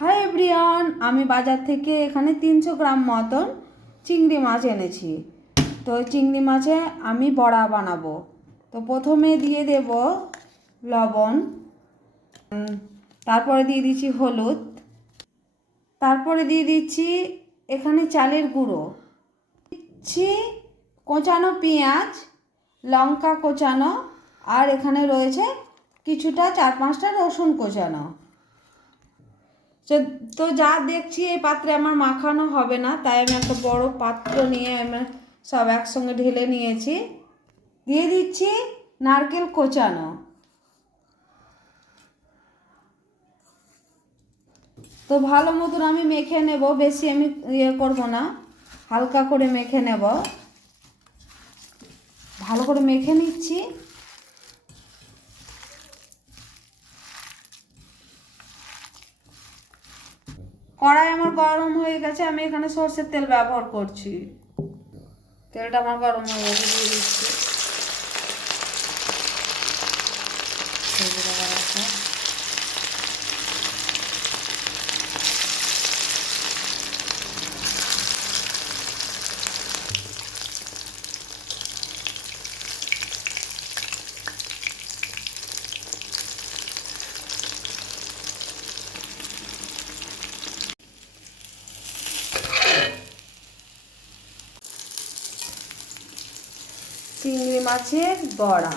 Hi everyone, আমি বাজার থেকে এখানে 300 গ্রাম মতন চিংড়ি মাছ এনেছি। তো চিংড়ি মাছে আমি বড়া বানাবো। তো প্রথমে দিয়ে দেব লবণ, তারপরে দিয়ে দিচ্ছি হলুদ, তারপরে দিয়ে দিচ্ছি এখানে চালের গুঁড়ো, দিচ্ছি কোচানো পেঁয়াজ, লঙ্কা কোচানো, আর এখানে রয়েছে কিছুটা 4-5টা রসুন কোচানো। তো যা দেখছি এই পাত্রে আমার মাখানো হবে না, তাই আমি একটা বড় পাত্র নিয়ে আমি সব একসঙ্গে ঢেলে নিয়েছি। দিয়ে দিচ্ছি নারকেল কোচানো, তো ভালো মতন আমি মেখে নেব, বেশি আমি করব না, হালকা করে মেখে নেব। ভালো করে মেখে নিচ্ছি। কড়াই আমার গরম হয়ে গেছে, আমি এখানে সরষের তেল ব্যবহার করছি। তেলটা আমার গরম হয়ে গেছে, দিয়ে দিচ্ছি। চিংড়ি মাছের বড়া।